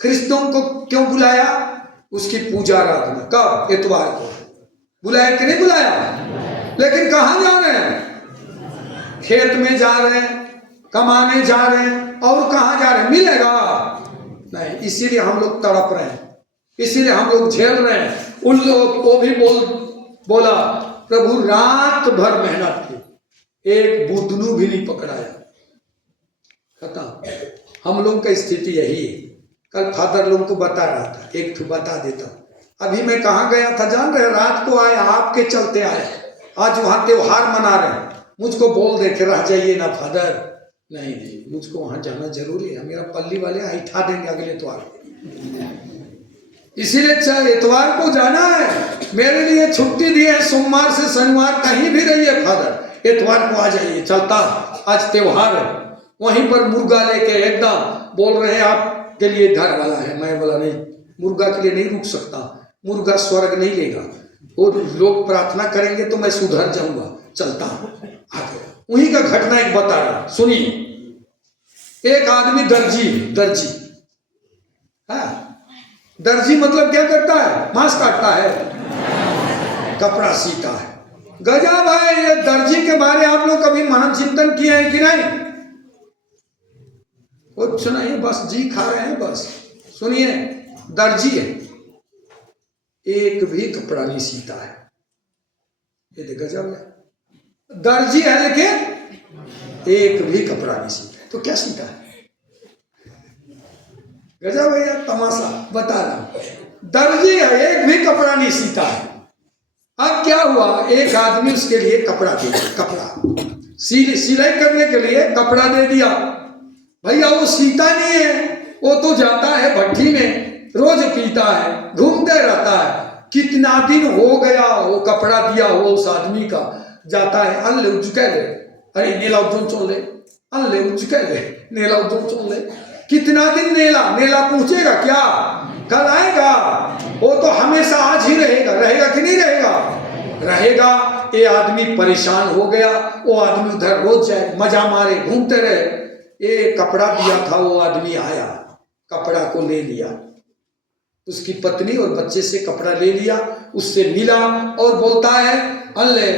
ख्रिस्तियों को क्यों बुलाया? उसकी पूजा आराधना। कब? इतवार को बुलाया कि नहीं बुलाया? लेकिन कहां जा रहे हैं? खेत में जा रहे हैं, कमाने जा रहे हैं, और कहां जा रहे हैं? मिलेगा नहीं। इसीलिए हम लोग तड़प रहे हैं, इसीलिए हम लोग झेल रहे हैं। उन लोग को भी बोला प्रभु रात भर मेहनत की, एक बुदनू भी नहीं पकड़ाया। खत्म। हम लोग की स्थिति यही है। कल फादर लोगों को बता रहा था, एक ठू बता देता हूं। अभी मैं कहाँ गया था जान रहे? रात को आया, आपके चलते आया। आज वहां त्योहार मना रहे हैं, मुझको बोल दे के रह जाइए ना फादर। नहीं, मुझको वहां जाना जरूरी है, मेरा पल्ली वाले ऐठा देंगे अगले इतवार, इसीलिए इतवार को जाना है। मेरे लिए छुट्टी दी है, सोमवार से शनिवार कहीं भी रहिए फादर, इतवार को आ जाइए। चलता आज त्योहार है, वहीं पर मुर्गा लेके एकदम बोल रहे हैं आपके लिए घर वाला है। मैं बोला नहीं, मुर्गा के लिए नहीं रुक सकता, मुर्गा स्वर्ग नहीं लेगा। और लोग प्रार्थना करेंगे तो मैं सुधर जाऊंगा। चलता हूं आगे। उन्हीं का घटना एक बता रहा, सुनिए। एक आदमी दर्जी है। दर्जी मतलब क्या करता है? मांस काटता है, कपड़ा सीता है। गजब है। ये दर्जी के बारे आप लोग कभी मनन चिंतन किए हैं कि नहीं? कुछ नहीं, बस जी खा रहे हैं बस। सुनिए, दर्जी है, एक भी कपड़ा नहीं सीता है। ये तो गजब है। दर्जी है लेकिन एक भी कपड़ा नहीं सीता है, तो क्या सीता है? गजब है यार, तमाशा बता रहा। दर्जी है, एक भी कपड़ा नहीं सीता है। अब क्या हुआ? एक आदमी उसके लिए कपड़ा दे दिया, कपड़ा सिलाई करने के लिए कपड़ा दे दिया। भैया वो सीता नहीं है, वो तो जाता है भट्टी में, रोज पीता है, घूमते रहता है। कितना दिन हो गया वो कपड़ा दिया हो उस आदमी का, जाता है अल्ले उचके ले, अरे नेला उद्दों चल ले, अल्ले उचके ले, नेला उद्दों चल ले। कितना दिन नेला पहुंचेगा क्या? कल आएगा? वो तो हमेशा आज ही रहेगा कि नहीं रहेगा। ये आदमी परेशान हो गया। वो आदमी उधर रोज जाए, मजा मारे, घूमते रहे। ये कपड़ा दिया था, वो आदमी आया, कपड़ा को ले लिया, उसकी पत्नी और बच्चे से कपड़ा ले लिया, उससे मिला और बोलता है अल्ले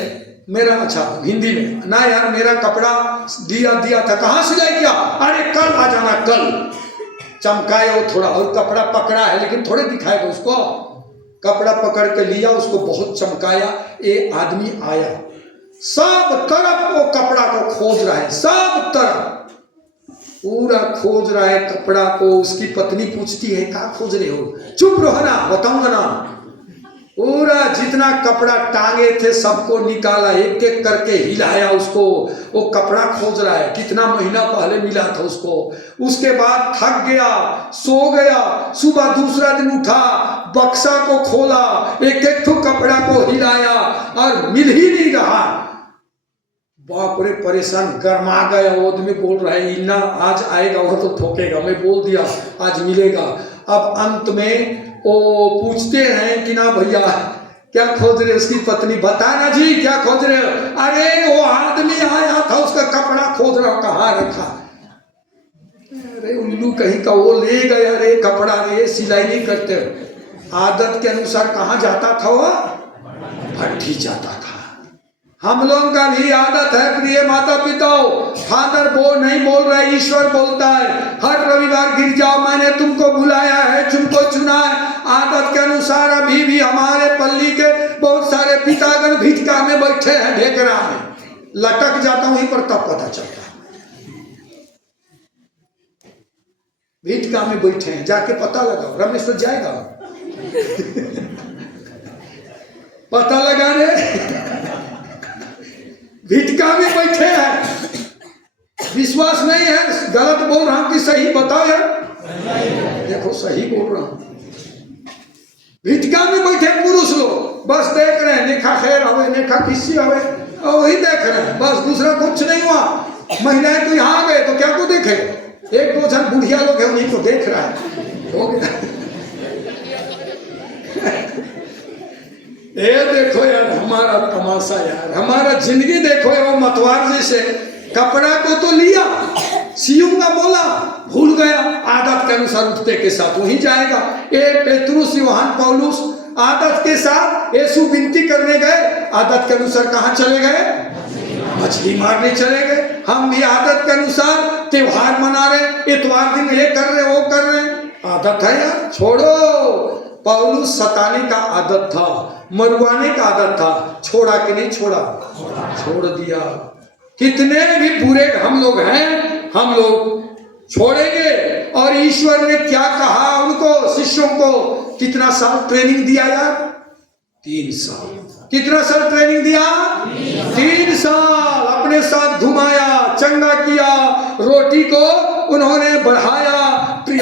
मेरा, अच्छा हिंदी में ना यार, मेरा कपड़ा दिया था, कहाँ सिलाई किया, अरे कल आ जाना, कल चमकाए वो थोड़ा, और कपड़ा पकड़ा है लेकिन थोड़े दिखाएगा उसको, कपड़ा पकड़ के लिया, उसको बहुत चमकाया, एक आदमी आया, सब तरफ वो कपड़ा को खोज रहा है, सब तरफ पूरा खोज रहा है कपड़ा को। उसकी पत्नी पूछती है क्या खोज रहे हो, चुप रहो ना, बताऊंगा ना। पूरा जितना कपड़ा टांगे थे सबको निकाला, एक एक करके हिलाया उसको, वो कपड़ा खोज रहा है, कितना महीना पहले मिला था उसको। उसके बाद थक गया, सो गया, सुबह दूसरा दिन उठा, बक्सा को खोला, एक एक तो कपड़ा को हिलाया और मिल ही नहीं रहा। बाप रे, परेशान, गर्मा गया वो आदमी, बोल रहा है इन्ना आज आएगा वो तो ठोकेगा, मैं बोल दिया आज मिलेगा। अब अंत में वो पूछते हैं कि ना भैया क्या खोज रहे, उसकी पत्नी बताना जी क्या खोज रहे हो, अरे वो आदमी आया था, उसका कपड़ा खोज रहा, कहाँ रखा, अरे उल्लू कहीं का, वो ले गया रे कपड़ा, रे सिलाई नहीं करते, आदत के अनुसार कहाँ जाता था वो, भट्टी जाता था। हम लोगों का भी आदत है प्रिय माता पिताओं, फादर नहीं बोल रहा है, ईश्वर बोलता है, हर रविवार गिर जाओ, मैंने तुमको बुलाया है, तुमको चुना है। आदत के अनुसार अभी भी हमारे पल्ली के बहुत सारे पितागण भिटका में बैठे हैं, ढेकरा में लटक जाता हूं, वहीं पर तब पता चलता है भिटका में बैठे हैं, जाके पता लगाओ, रमेश तो जाएगा पता लगाने भिटका में बैठे हैं। विश्वास नहीं है, गलत बोल रहा हूं कि सही बताओ यार, देखो सही बोल रहा हूं। भिटका में बैठे पुरुष लोग बस देख रहे हैं, नेखा खैर हवे, नेखा किसी हवे, और वही देख रहे हैं, बस दूसरा कुछ नहीं हुआ। महिलाएं तो यहाँ आ गए तो क्या को देखे, एक दो जन बुढ़िया लोग है उन्हीं को देख रहा है, हो गया ये देखो यार हमारा तमाशा, यार हमारा जिंदगी देखो यार, मतवार जैसे कपड़ा को तो लिया, सियूंगा बोला, भूल गया, आदत के अनुसार उठते के साथ वहीं जाएगा। एक पेतरुस, यूहन्ना, पौलुस आदत के साथ यीशु विनती करने गए, आदत के अनुसार कहाँ चले गए, मछली मारने चले गए। हम भी आदत के अनुसार त्योहार मना रहे, इतवार दिन ये कर रहे वो कर रहे, आदत है यार, छोड़ो। पौलुस सताने का आदत था, मरवाने का आदत था, छोड़ा कि नहीं छोड़ा, छोड़ दिया। कितने भी बुरे हम लोग हैं, हम लोग छोड़ेंगे। और ईश्वर ने क्या कहा उनको, शिष्यों को, कितना साल ट्रेनिंग दिया यार, 3 साल। कितना साल ट्रेनिंग दिया, 3 साल अपने साथ घुमाया, चंगा किया, रोटी को उन्होंने बढ़ाया,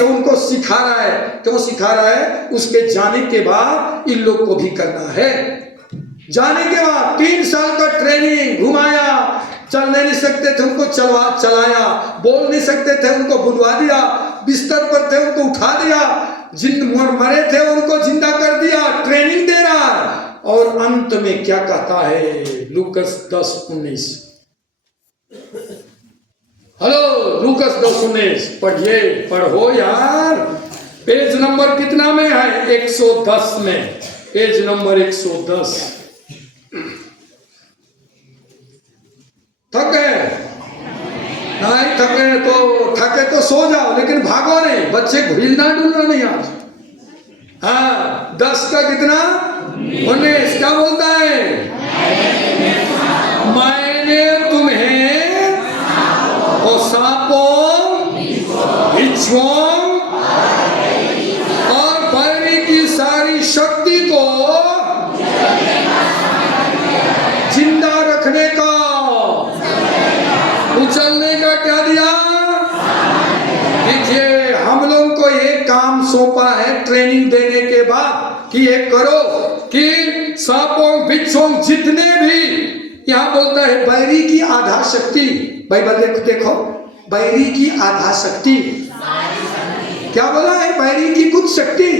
उनको सिखा रहा है। क्यों सिखा रहा है, उसके जाने के बाद इन लोग को भी करना है। जाने के बाद 3 साल का ट्रेनिंग, घुमाया, चल नहीं सकते थे उनको चलाया, बोल नहीं सकते थे उनको बुलवा दिया, बिस्तर पर थे उनको उठा दिया, मरे थे उनको जिंदा कर दिया, ट्रेनिंग दे रहा। और अंत में क्या कहता है, लूकस 10:19, हेलो लूकस 10:19 पढ़िए, पढ़ो यार, पेज नंबर कितना में है, 110 में, पेज नंबर 110। थके नहीं, थके तो सो जाओ, लेकिन भागो नहीं, बच्चे हिलना डुलना नहीं आज। हाँ 10 का कितना, 19, क्या बोलता है, मैंने तुम्हें और सांपों, बिच्छुओं और बैरी की सारी शक्ति को जिंदा रखने का, उछलने का क्या दिया। देखिए हम लोगों को ये काम सौंपा है ट्रेनिंग देने के बाद कि ये करो कि सांपों बिच्छुओं जितने भी, यहाँ बोलता है बैरी की आधा शक्ति, बाइबल देखो, बैरी की आधा शक्ति, क्या बोला है, बैरी की कुछ शक्ति,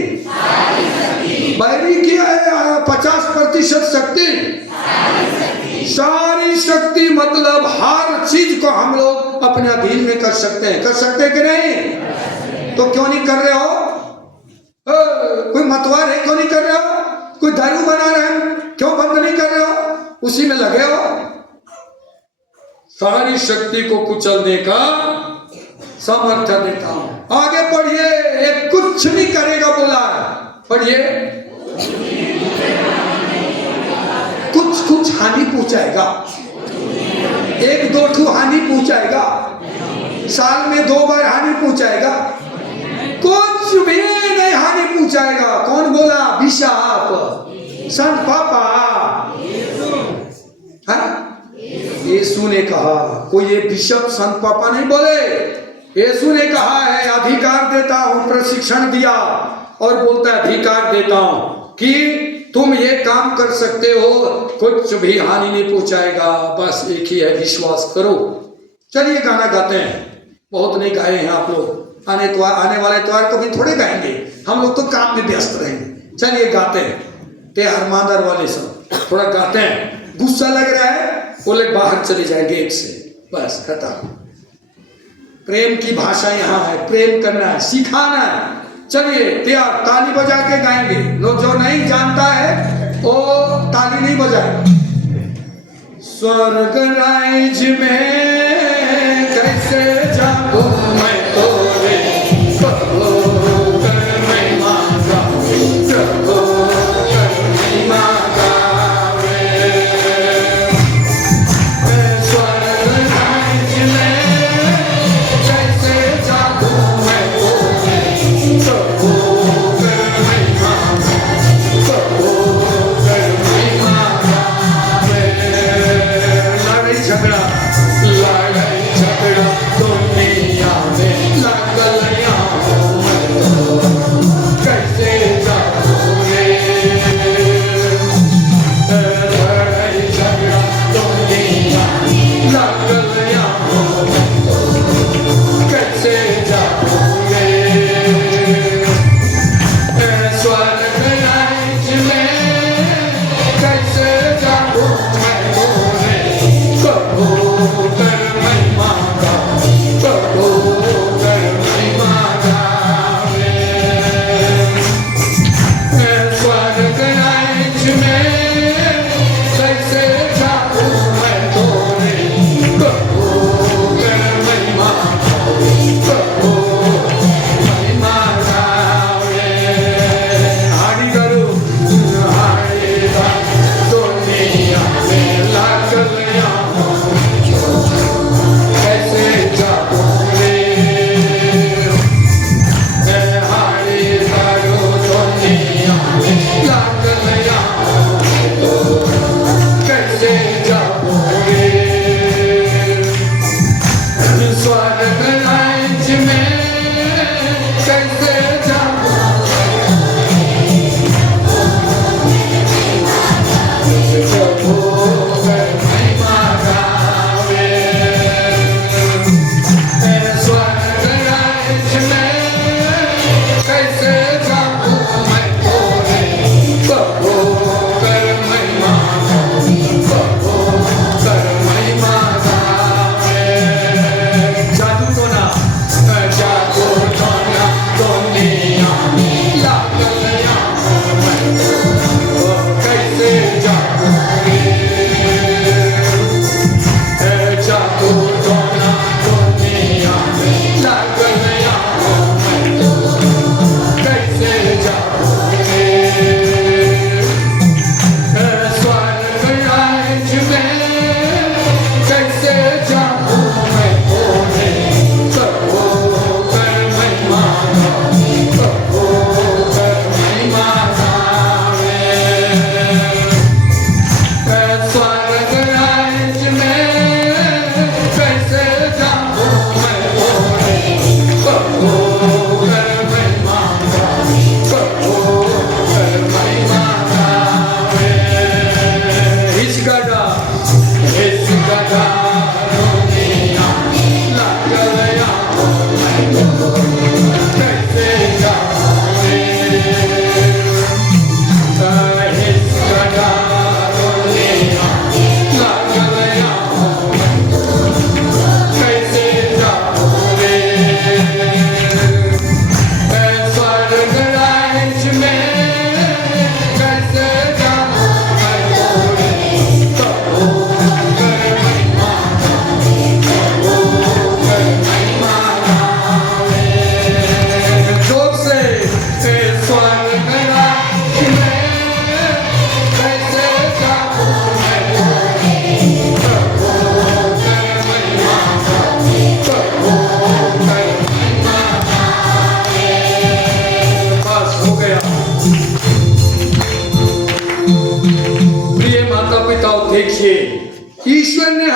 बैरी की 50% शक्ति, सारी शक्ति, मतलब हर चीज को हम लोग अपने अधीन में कर सकते हैं। कर सकते हैं कि नहीं, तो क्यों नहीं कर रहे हो, कोई मतवार है क्यों नहीं कर रहे हो, कोई दारू बना रहे हैं क्यों बंद नहीं कर रहे हो, उसी में लगे हो। सारी शक्ति को कुचलने का सामर्थ्य देता हूं। आगे पढ़िए, ये कुछ नहीं करेगा बोला है, पढ़िए। कुछ कुछ हानि पहुंचाएगा, एक दो ठू हानि पहुंचाएगा, साल में 2 बार हानि पहुंचाएगा, कुछ भी नहीं हानि पहुंचाएगा। कौन बोला? बिशप संत पापा, यीशु ने कहा। कोई ये बिशप संत पापा नहीं बोले, यीशु ने कहा है अधिकार देता हूं, प्रशिक्षण दिया और बोलता है अधिकार देता हूं कि तुम ये काम कर सकते हो, कुछ भी हानि नहीं पहुंचाएगा, बस एक ही है, विश्वास करो। चलिए गाना गाते हैं, बहुत नहीं गाए हैं आप लोग, आने वाले त्योहार को भी थोड़े गाएंगे, हम लोग तो काम में व्यस्त रहेंगे। चलिए गाते हैं, त्योहार मादर वाले सब थोड़ा गाते हैं। गुस्सा लग रहा है, बोले बाहर चले जाए गेट से, बस खत्म। प्रेम की भाषा यहाँ है, प्रेम करना है, सिखाना है। चलिए त्यार ताली बजा के गाएंगे। जो नहीं जानता है वो ताली नहीं बजाएगा। स्वर्ग राज्य में कैसे जाऊं मैं तोरे प्रभु कर महिमा गावे, प्रभु कर महिमा गावे। स्वर्ग राज्य में कैसे जाऊं मैं तोरे प्रभु कर महिमा, प्रभु कर महिमा गावे। लड़ाई झगड़ा दुनिया में लागल यहाँ कैसे जाऊं रे। लड़ाई झगड़ा दुनिया लागल यहाँ कैसे जाऊं रे। स्वर्ग राज्य में कैसे जाऊं मैं तोरे प्रभु कर महिमा गावे, प्रभु कर महिमा गावे। स्वर्ग राज्य में कैसे जाऊं मैं तोरे प्रभु कर महिमा गावे, प्रभु महिमा गावे। हारी करो हारी दुनिया में लागल यहाँ कैसे जाऊं रे। हारी करो दुनिया में लागल यहाँ कैसे जाऊं रे। स्वर्ग राज्य में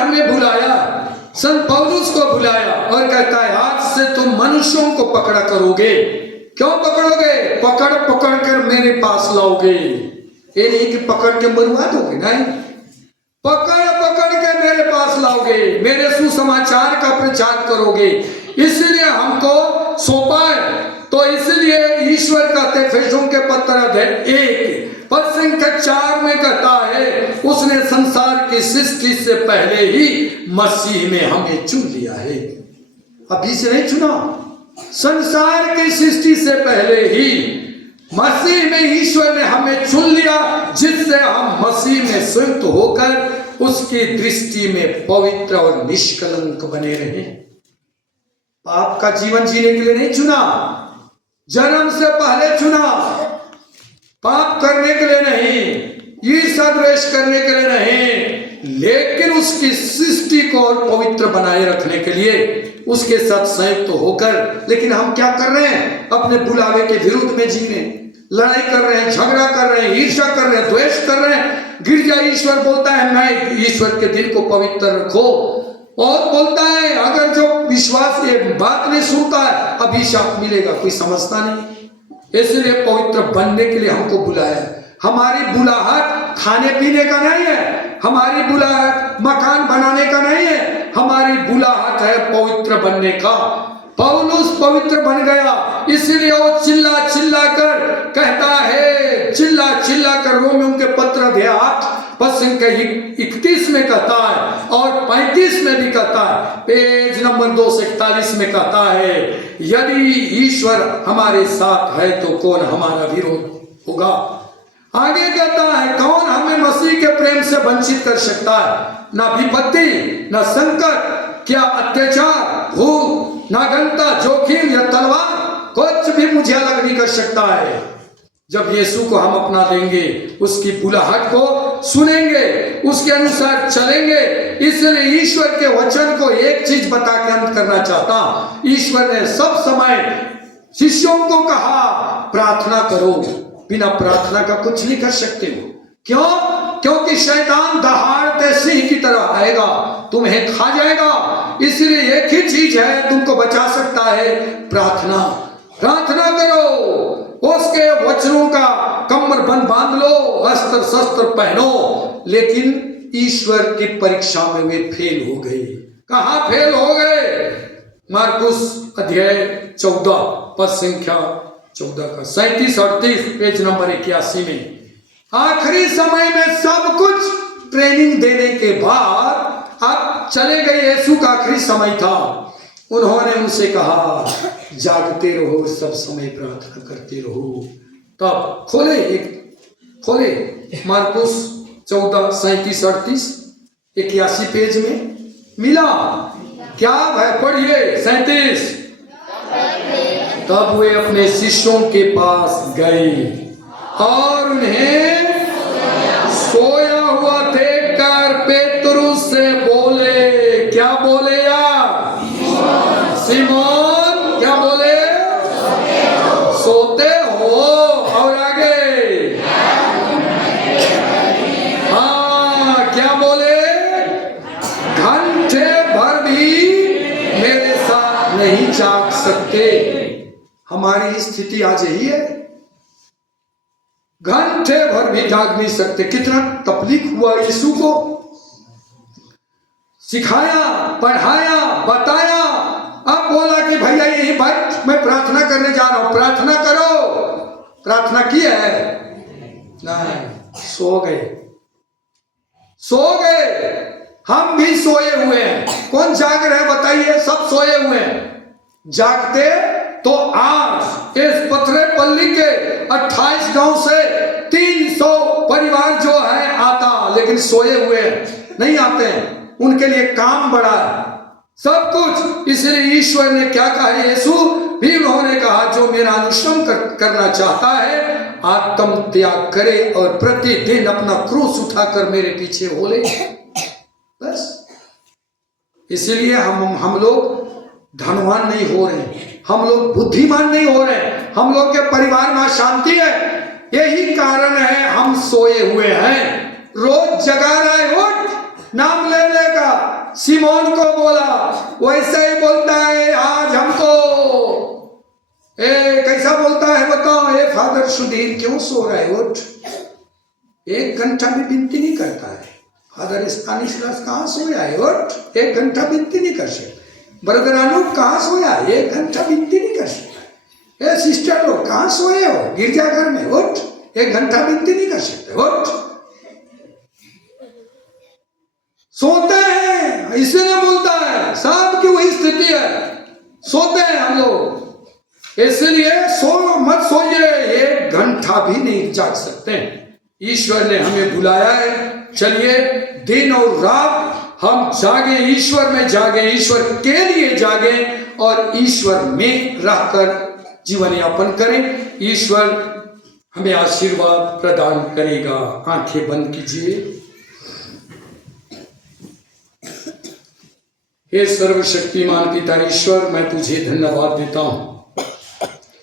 में बुलाया, संत पौलुस को बुलाया और कहता है आज से तुम मनुष्यों को पकड़ा करोगे। क्यों पकड़ोगे? पकड़ पकड़ कर मेरे पास लाओगे। ये नहीं कि पकड़ के मरवा दोगे, नहीं, पकड़ पकड़ के मेरे पास लाओगे, मेरे सुसमाचार का प्रचार करोगे। इसलिए हमको सौंपा है। तो इसलिए ईश्वर कहते एफेसियों के पत्र अध्याय 1 पद संख्या 4 में कहता है उसने संसार की सृष्टि से पहले ही मसीह में हमें चुन लिया है। अभी से नहीं चुना, संसार की सृष्टि से पहले ही मसीह में ईश्वर ने हमें चुन लिया, जिससे हम मसीह में संयुक्त होकर उसकी दृष्टि में पवित्र और निष्कलंक बने रहे। पाप का जीवन जीने के लिए नहीं चुना, जन्म से पहले चुना, पाप करने के लिए नहीं, ईर्ष्या द्वेष करने के लिए नहीं, लेकिन उसकी सृष्टि को और पवित्र बनाए रखने के लिए उसके साथ संयुक्त होकर। लेकिन हम क्या कर रहे हैं? अपने बुलावे के विरुद्ध में जी रहे हैं, लड़ाई कर रहे हैं, झगड़ा कर रहे हैं, ईर्ष्या कर रहे हैं, द्वेष कर रहे हैं। गिरजा ईश्वर बोलता है मैं ईश्वर के दिल को पवित्र रखो, और बोलता है अगर जो विश्वास ये बात नहीं सुनता है अभिशाप मिलेगा। कोई समझता नहीं। इसलिए पवित्र बनने के लिए हमको बुलाया। हमारी बुलाहट खाने पीने का नहीं है, हमारी बुलाहट मकान बनाने का नहीं है, हमारी बुलाहट है पवित्र बनने का। पौलुस पवित्र बन गया, इसलिए वो चिल्ला चिल्ला कर कहता है, चिल्ला चिल्ला कर रोमियों के पत्र अध्याय 8 पद संख्या 31 में कहता है और 35 में भी कहता है, पेज नंबर 241 में कहता है यदि ईश्वर हमारे साथ है तो कौन हमारा विरोध होगा। आगे कहता है कौन हमें मसीह के प्रेम से वंचित कर सकता है? ना विपत्ति, ना संकट, क्या अत्याचार, भूख, नागंता, जोखिम या तलवार, कुछ भी मुझे अलग नहीं कर सकता है। जब यीशु को हम अपना देंगे, उसकी बुलाहट को सुनेंगे, उसके अनुसार चलेंगे। इसलिए ईश्वर के वचन को एक चीज बता के अंत करना चाहता। ईश्वर ने सब समय शिष्यों को कहा प्रार्थना करो, बिना प्रार्थना का कुछ नहीं कर सकते हो। क्यों? क्योंकि शैतान दहाड़ते सिंह की तरह आएगा, तुम्हें खा जाएगा। इसलिए एक ही चीज है तुमको बचा सकता है, प्रार्थना। प्रार्थना करो, उसके वचनों का कमर बंद बांध लो, अस्त्र शस्त्र पहनो। लेकिन ईश्वर की परीक्षा में वे फेल हो गए। कहाँ फेल हो गए? मार्कुस अध्याय 14 पद संख्या 14 का 37-38 पेज नंबर 81 में। आखिरी समय में सब कुछ ट्रेनिंग देने के बाद अब चले गए। यीशु का आखिरी समय था। उन्होंने उनसे कहा जागते रहो, सब समय प्रार्थना करते रहो। तब खोले मार्कुस 14 37-38 81 पेज में मिला। क्या है? पढ़िए 37। तब वे अपने शिष्यों के पास गए और उन्हें सोया हुआ देखकर पेतरुस से बोले। क्या बोले यार? सिमोन क्या बोले? सोते हो। और आगे हाँ क्या बोले? घंटे भर भी मेरे साथ नहीं जाग सकते। हमारी स्थिति आज यही है, घंटे भर भी जाग नहीं सकते। कितना तकलीफ हुआ यीशु को, सिखाया, पढ़ाया, बताया। अब बोला कि भैया यही बैठ, मैं प्रार्थना करने जा रहा हूं, प्रार्थना करो। प्रार्थना की है? नहीं, सो गए। हम भी सोए हुए हैं। कौन जाग रहे हैं बताइए? सब सोए हुए हैं। जागते तो आज इस पथरेपल्ली के 28 गांव से 300 परिवार जो है आता, लेकिन सोए हुए नहीं आते हैं। उनके लिए काम बड़ा है, सब कुछ। इसलिए ईश्वर ने क्या कहा? यीशु भी उन्होंने कहा जो मेरा अनुसरण करना चाहता है आत्म त्याग करे और प्रतिदिन अपना क्रूस उठाकर मेरे पीछे हो ले। बस इसलिए हम लोग धनवान नहीं हो रहे, हम लोग बुद्धिमान नहीं हो रहे, हम लोग के परिवार में अशांति है। यही कारण है हम सोए हुए हैं। रोज जगा रहा है, उठ नाम ले लेगा। सिमोन को बोला, वैसे ही बोलता है आज हमको। कैसा बोलता है बताओ? फादर सुधीर क्यों सो रहा है? उठ। 1 घंटा भी विनती नहीं करता है। फादर स्तानिस्लास कहाँ सोया है? उठ। 1 घंटा विनती नहीं कर सकता। ब्रदर अनूप कहाँ सोया है? 1 घंटा विनती नहीं कर सकता। सिस्टर लोग कहाँ सोए हो? गिरजाघर में। उठ। 1 घंटा विनती नहीं कर सकते। उठ। सोते हैं, इसलिए बोलता है सबकी वही स्थिति है, सोते हैं हम लोग। इसलिए मत सोइए, 1 घंटा भी नहीं जाग सकते। ईश्वर ने हमें बुलाया है, चलिए दिन और रात हम जागे, ईश्वर में जागे, ईश्वर के लिए जागे और ईश्वर में रहकर जीवन यापन करें। ईश्वर हमें आशीर्वाद प्रदान करेगा। आंखें बंद कीजिए। हे सर्वशक्तिमान पिता ईश्वर, मैं तुझे धन्यवाद देता हूं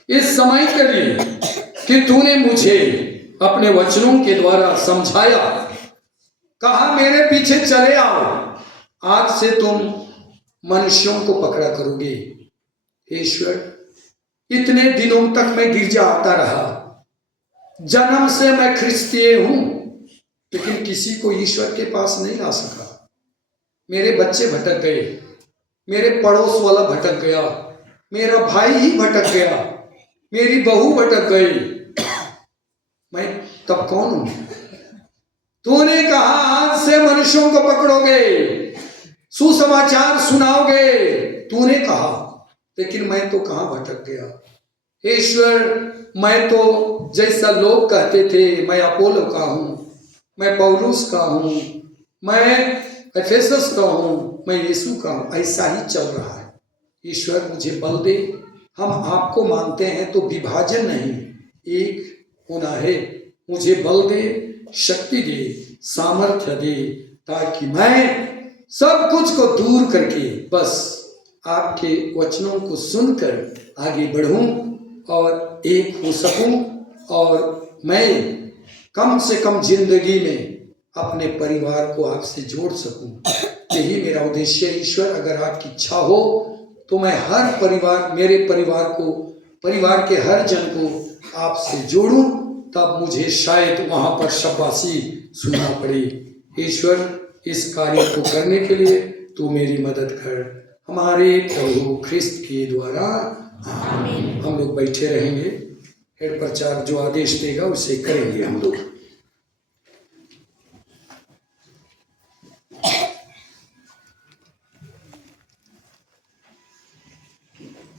इस समय के लिए कि तूने मुझे अपने वचनों के द्वारा समझाया, कहा मेरे पीछे चले आओ, आज से तुम मनुष्यों को पकड़ा करोगे। ईश्वर, इतने दिनों तक मैं गिरजा आता रहा, जन्म से मैं ख्रिस्तीय हूं, लेकिन किसी को ईश्वर के पास नहीं ला सका। मेरे बच्चे भटक गए, मेरे पड़ोस वाला भटक गया, मेरा भाई ही भटक गया, मेरी बहू भटक गई, मैं तब कौन हूं? तूने कहा आज से मनुष्यों को पकड़ोगे, सुसमाचार सुनाओगे, तूने कहा, लेकिन मैं तो कहां भटक गया। ईश्वर, मैं तो जैसा लोग कहते थे, मैं अपोलो का हूं, मैं पौलुस का हूं, मैं एफेसस का हूं, मैं यीशु का हूं, ऐसा ही चल रहा है। ईश्वर मुझे बल दे। हम आपको मानते हैं तो विभाजन नहीं, एक होना है। मुझे बल दे, शक्ति दे, सामर्थ्य दे, ताकि मैं सब कुछ को दूर करके बस आपके वचनों को सुनकर आगे बढ़ूं और एक हो सकूं, और मैं कम से कम जिंदगी में अपने परिवार को आपसे जोड़ सकूं। यही मेरा उद्देश्य है। ईश्वर, अगर आपकी इच्छा हो तो मैं हर परिवार, मेरे परिवार को, परिवार के हर जन को आपसे जोड़ूं, तब मुझे शायद वहां पर शाबाशी सुनना पड़े। ईश्वर, इस कार्य को करने के लिए तू मेरी मदद कर, हमारे प्रभु ख्रिस्त के द्वारा आमीन। हम लोग बैठे रहेंगे, हेड प्रचार जो आदेश देगा उसे करेंगे हम लोग।